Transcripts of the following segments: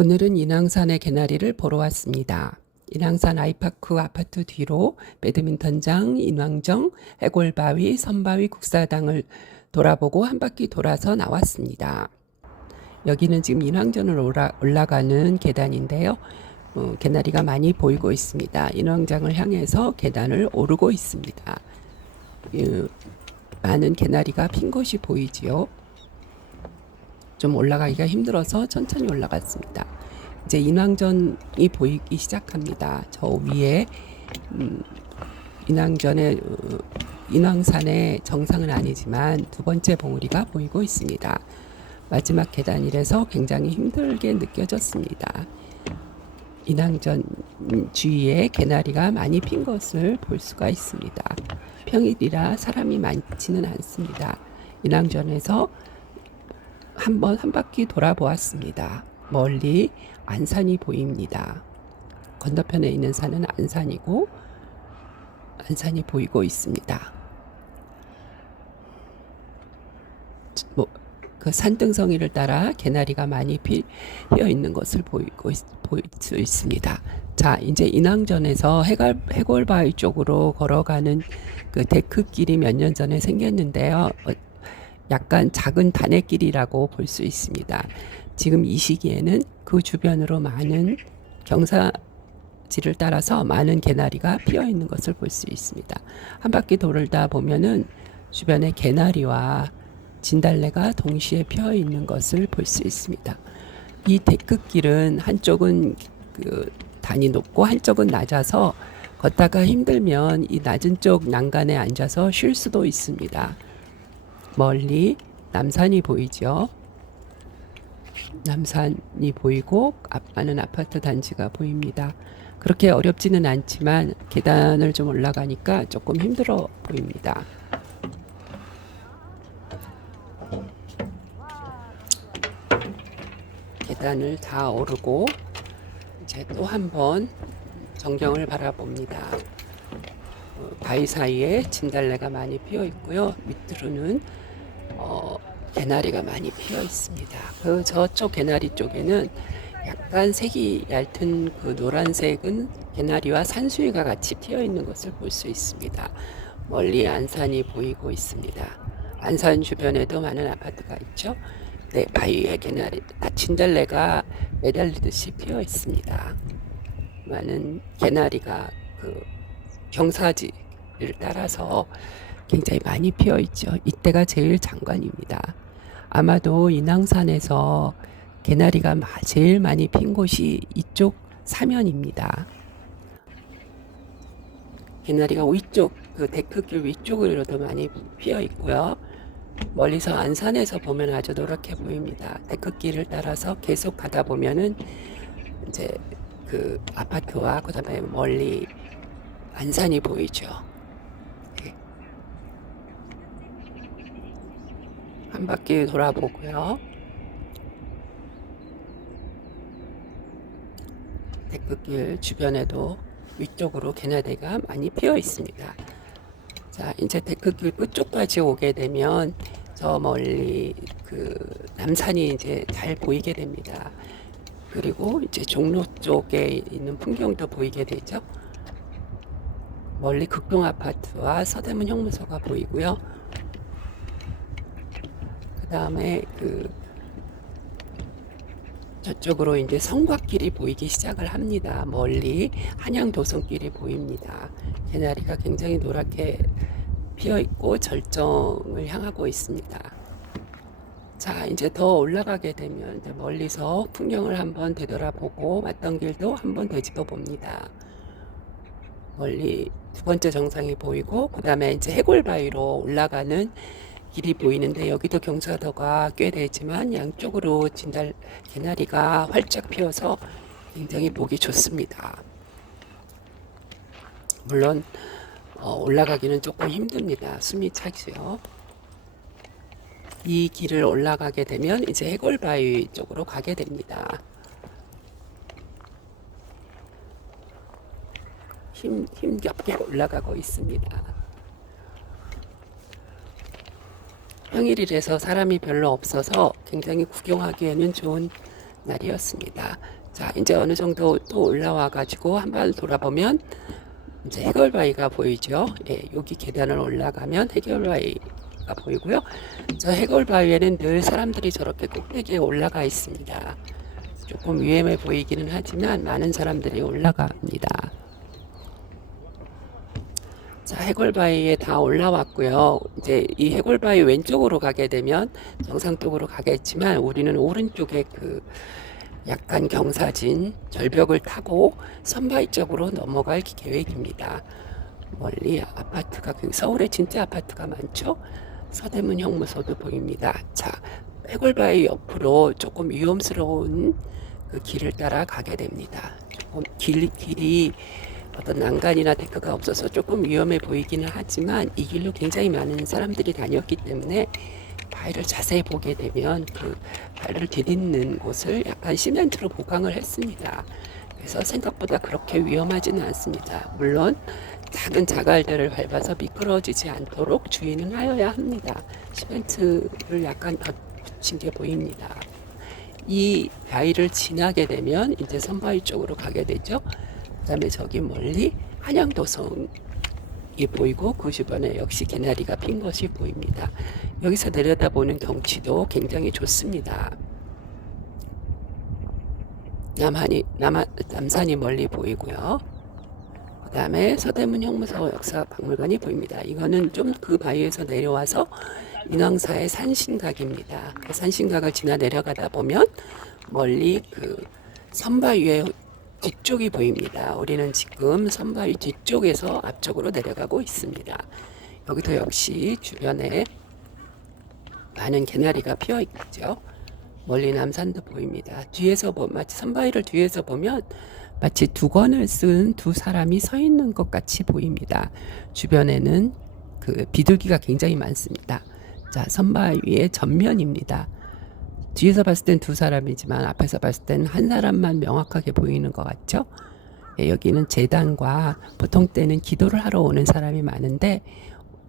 오늘은 인왕산의 개나리를 보러 왔습니다. 인왕산 아이파크 아파트 뒤로 배드민턴장, 인왕정, 해골바위, 선바위 국사당을 돌아보고 한 바퀴 돌아서 나왔습니다. 여기는 지금 인왕전을 올라가는 계단인데요. 개나리가 많이 보이고 있습니다. 인왕장을 향해서 계단을 오르고 있습니다. 많은 개나리가 핀 것이 보이지요. 좀 올라가기가 힘들어서 천천히 올라갔습니다. 이제 인왕전이 보이기 시작합니다. 저 위에 인왕산의 정상은 아니지만 두 번째 봉우리가 보이고 있습니다. 마지막 계단이라서 굉장히 힘들게 느껴졌습니다. 인왕전 주위에 개나리가 많이 핀 것을 볼 수가 있습니다. 평일이라 사람이 많지는 않습니다. 인왕전에서 한 바퀴 돌아보았습니다. 멀리 안산이 보입니다. 건너편에 있는 산은 안산이고 안산이 보이고 있습니다. 그 산등성이를 따라 개나리가 많이 피어 있는 것을 보일 수 있습니다. 자, 이제 인왕전에서 해골바위 쪽으로 걸어가는 그 데크길이 몇 년 전에 생겼는데요. 약간 작은 단해길이라고 볼 수 있습니다. 지금 이 시기에는 그 주변으로 많은 경사지를 따라서 많은 개나리가 피어 있는 것을 볼 수 있습니다. 한 바퀴 돌다 보면은 주변에 개나리와 진달래가 동시에 피어 있는 것을 볼 수 있습니다. 이 데크길은 한쪽은 단이 높고 한쪽은 낮아서 걷다가 힘들면 이 낮은 쪽 난간에 앉아서 쉴 수도 있습니다. 멀리 남산이 보이죠. 남산이 보이고 많은 아파트 단지가 보입니다. 그렇게 어렵지는 않지만 계단을 좀 올라가니까 조금 힘들어 보입니다. 계단을 다 오르고 이제 또 한 번 전경을 바라봅니다. 바위 사이에 진달래가 많이 피어 있고요. 밑으로는 개나리가 많이 피어 있습니다. 그 저쪽 개나리 쪽에는 약간 색이 얇은 그 노란색은 개나리와 산수유가 같이 피어 있는 것을 볼 수 있습니다. 멀리 안산이 보이고 있습니다. 안산 주변에도 많은 아파트가 있죠. 네, 바위에 진달래가 매달리듯이 피어 있습니다. 많은 개나리가 그 경사지를 따라서 굉장히 많이 피어 있죠. 이때가 제일 장관입니다. 아마도 인왕산에서 개나리가 제일 많이 핀 곳이 이쪽 사면입니다. 개나리가 위쪽, 그 데크길 위쪽으로도 많이 피어 있고요. 멀리서 안산에서 보면 아주 노랗게 보입니다. 데크길을 따라서 계속 가다 보면은 이제 그 아파트와 그다음에 멀리 안산이 보이죠. 네. 한 바퀴 돌아보고요. 데크길 주변에도 위쪽으로 개나리가 많이 피어 있습니다. 자, 이제 데크길 끝쪽까지 오게 되면 저 멀리 그 남산이 이제 잘 보이게 됩니다. 그리고 이제 종로 쪽에 있는 풍경도 보이게 되죠. 멀리 극동 아파트와 서대문 형무소가 보이고요. 그 다음에 저쪽으로 이제 성곽길이 보이기 시작을 합니다. 멀리 한양도성길이 보입니다. 개나리가 굉장히 노랗게 피어 있고 절정을 향하고 있습니다. 자, 이제 더 올라가게 되면 이제 멀리서 풍경을 한번 되돌아보고 왔던 길도 한번 되짚어 봅니다. 멀리 두 번째 정상이 보이고 그 다음에 이제 해골바위로 올라가는 길이 보이는데 여기도 경사도가 꽤 되지만 양쪽으로 개나리가 활짝 피어서 굉장히 보기 좋습니다. 물론 올라가기는 조금 힘듭니다. 숨이 차지요. 이 길을 올라가게 되면 이제 해골바위 쪽으로 가게 됩니다. 힘겹게 올라가고 있습니다. 평일이라서 사람이 별로 없어서 굉장히 구경하기에는 좋은 날이었습니다. 자, 이제 어느 정도 또 올라와 가지고 한번 돌아보면 이제 해골바위가 보이죠. 예, 여기 계단을 올라가면 해골바위가 보이고요. 저 해골바위에는 늘 사람들이 저렇게 꼭대기에 올라가 있습니다. 조금 위험해 보이기는 하지만 많은 사람들이 올라갑니다. 자, 해골바위에 다 올라왔고요. 이제 이 해골바위 왼쪽으로 가게 되면 정상 쪽으로 가겠지만 우리는 오른쪽에 그 약간 경사진 절벽을 타고 선바위 쪽으로 넘어갈 계획입니다. 멀리 아파트가, 서울에 진짜 아파트가 많죠? 서대문 형무소도 보입니다. 자, 해골바위 옆으로 조금 위험스러운 그 길을 따라 가게 됩니다. 조금 길이 어떤 난간이나 데크가 없어서 조금 위험해 보이기는 하지만 이 길로 굉장히 많은 사람들이 다녔기 때문에 바위를 자세히 보게 되면 그 발을 디딛는 곳을 약간 시멘트로 보강을 했습니다. 그래서 생각보다 그렇게 위험하지는 않습니다. 물론 작은 자갈들을 밟아서 미끄러지지 않도록 주의는 하여야 합니다. 시멘트를 약간 붙인 게 보입니다. 이 바위를 지나게 되면 이제 선바위 쪽으로 가게 되죠. 그 다음에 저기 멀리 한양도성이 보이고 그 주변에 역시 개나리가 핀 것이 보입니다. 여기서 내려다보는 경치도 굉장히 좋습니다. 남산이 멀리 보이고요. 그 다음에 서대문 형무소 역사박물관이 보입니다. 이거는 좀 그 바위에서 내려와서 인왕사의 산신각입니다. 그 산신각을 지나 내려가다 보면 멀리 그 선바위의 뒤쪽이 보입니다. 우리는 지금 선바위 뒤쪽에서 앞쪽으로 내려가고 있습니다. 여기도 역시 주변에 많은 개나리가 피어 있죠. 멀리 남산도 보입니다. 뒤에서 마치 선바위를 뒤에서 보면 마치 두건을 쓴 두 사람이 서 있는 것 같이 보입니다. 주변에는 그 비둘기가 굉장히 많습니다. 자, 선바위의 전면입니다. 뒤에서 봤을 땐 두 사람이지만 앞에서 봤을 땐 한 사람만 명확하게 보이는 것 같죠? 예, 여기는 제단과 보통 때는 기도를 하러 오는 사람이 많은데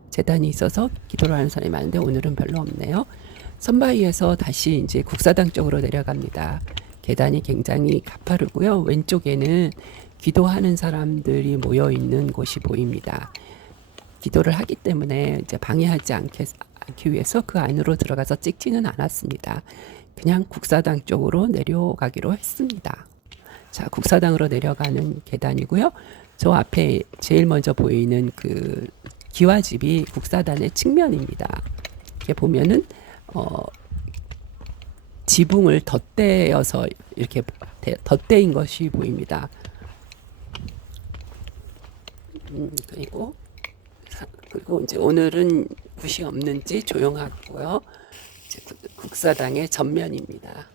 제단이 있어서 기도를 하는 사람이 많은데 오늘은 별로 없네요. 선바위에서 다시 이제 국사당 쪽으로 내려갑니다. 계단이 굉장히 가파르고요. 왼쪽에는 기도하는 사람들이 모여 있는 곳이 보입니다. 기도를 하기 때문에 이제 방해하지 않기 위해서 그 안으로 들어가서 찍지는 않았습니다. 그냥 국사당 쪽으로 내려가기로 했습니다. 자, 국사당으로 내려가는 계단이고요. 저 앞에 제일 먼저 보이는 그 기와집이 국사단의 측면입니다. 이렇게 보면은 지붕을 덧대어서 이렇게 덧대인 것이 보입니다. 그리고 이제 오늘은 굿이 없는지 조용하고요. 국사당의 전면입니다.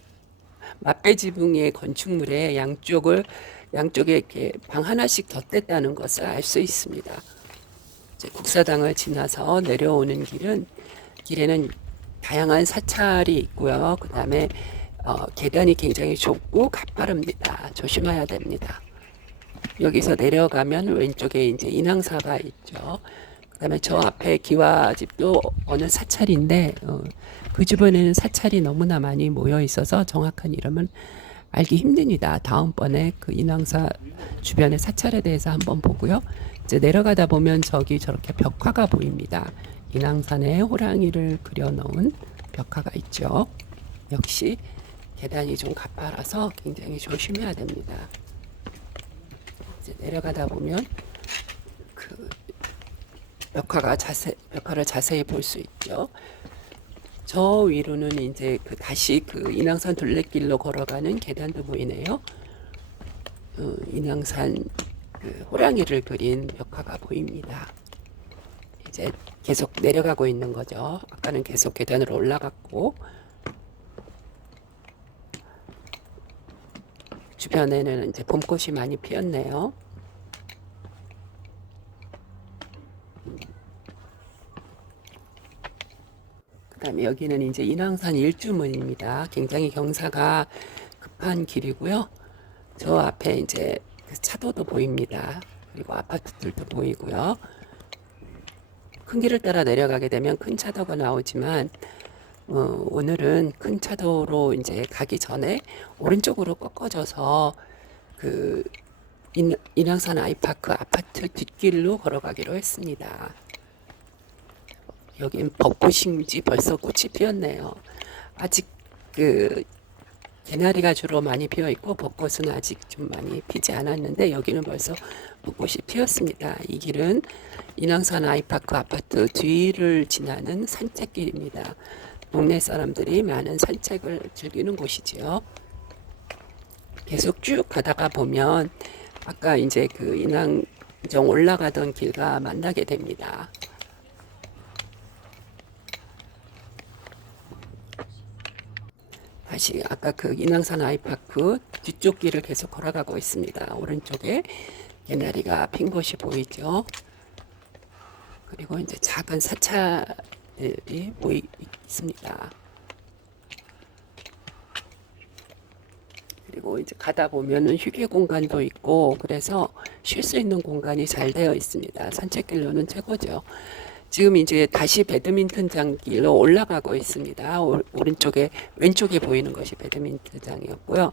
맞배 지붕의 건축물에 양쪽에 이렇게 방 하나씩 덧댔다는 것을 알 수 있습니다. 이제 국사당을 지나서 내려오는 길에는 다양한 사찰이 있고요. 그 다음에 계단이 굉장히 좁고 가파릅니다. 조심해야 됩니다. 여기서 내려가면 왼쪽에 이제 인왕사가 있죠. 그다음에 저 앞에 기와집도 어느 사찰인데 그 주변에는 사찰이 너무나 많이 모여 있어서 정확한 이름은 알기 힘듭니다. 다음번에 그 인왕사 주변의 사찰에 대해서 한번 보고요. 이제 내려가다 보면 저기 저렇게 벽화가 보입니다. 인왕산에 호랑이를 그려놓은 벽화가 있죠. 역시 계단이 좀 가파라서 굉장히 조심해야 됩니다. 이제 내려가다 보면 그 벽화를 자세히 볼 수 있죠. 저 위로는 이제 다시 그 인왕산 둘레길로 걸어가는 계단도 보이네요. 인왕산 그 호랑이를 그린 벽화가 보입니다. 이제 계속 내려가고 있는 거죠. 아까는 계속 계단으로 올라갔고 주변에는 이제 봄꽃이 많이 피었네요. 그다음에 여기는 이제 인왕산 일주문입니다. 굉장히 경사가 급한 길이고요. 저 앞에 이제 그 차도도 보입니다. 그리고 아파트들도 보이고요. 큰 길을 따라 내려가게 되면 큰 차도가 나오지만 오늘은 큰 차도로 이제 가기 전에 오른쪽으로 꺾어져서 그 인왕산 아이파크 아파트 뒷길로 걸어가기로 했습니다. 여긴 벚꽃인지 벌써 꽃이 피었네요. 아직 그 개나리가 주로 많이 피어 있고 벚꽃은 아직 좀 많이 피지 않았는데 여기는 벌써 벚꽃이 피었습니다. 이 길은 인왕산 아이파크 아파트 뒤를 지나는 산책길입니다. 동네 사람들이 많은 산책을 즐기는 곳이지요. 계속 쭉 가다가 보면 아까 이제 그 인왕정 올라가던 길과 만나게 됩니다. 다시 아까 그 인왕산 아이파크 뒤쪽 길을 계속 걸어가고 있습니다. 오른쪽에 개나리가 핀 곳이 보이죠. 그리고 이제 작은 사찰들이 있습니다. 그리고 이제 가다 보면은 휴게 공간도 있고 그래서 쉴 수 있는 공간이 잘 되어 있습니다. 산책길로는 최고죠. 지금 이제 다시 배드민턴장 길로 올라가고 있습니다. 오른쪽에 왼쪽에 보이는 것이 배드민턴장이었고요.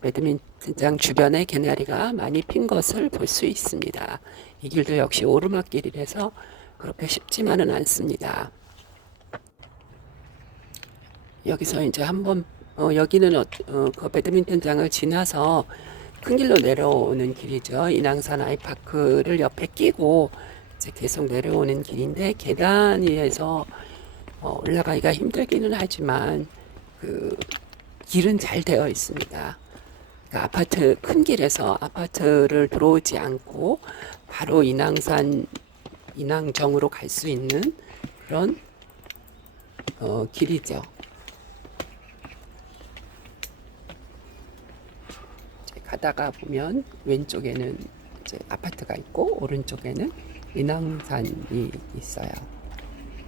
배드민턴장 주변에 개나리가 많이 핀 것을 볼 수 있습니다. 이 길도 역시 오르막길이라서 그렇게 쉽지만은 않습니다. 여기서 이제 한번 여기는 그 배드민턴장을 지나서 큰 길로 내려오는 길이죠. 인왕산 아이파크를 옆에 끼고 이제 계속 내려오는 길인데 계단 위에서 올라가기가 힘들기는 하지만 그 길은 잘 되어 있습니다. 그러니까 아파트 큰 길에서 아파트를 들어오지 않고 바로 인왕정으로 갈 수 있는 그런 길이죠. 가다가 보면 왼쪽에는 이제 아파트가 있고 오른쪽에는 인왕산이 있어요.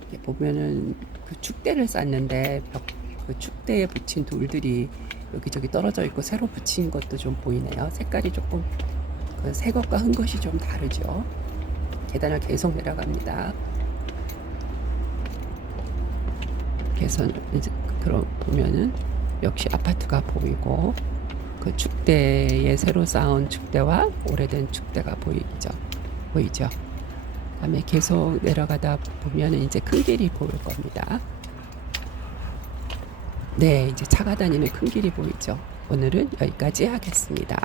이렇게 보면은 그 축대를 쌌는데 그 축대에 붙인 돌들이 여기저기 떨어져 있고 새로 붙인 것도 좀 보이네요. 색깔이 조금 그 새 것과 한 것이 좀 다르죠. 계단을 계속 내려갑니다. 개선 이제 보면은 역시 아파트가 보이고 그 축대에 새로 쌓은 축대와 오래된 축대가 보이죠. 그다음에 계속 내려가다 보면 이제 큰 길이 보일 겁니다. 네, 이제 차가 다니는 큰 길이 보이죠. 오늘은 여기까지 하겠습니다.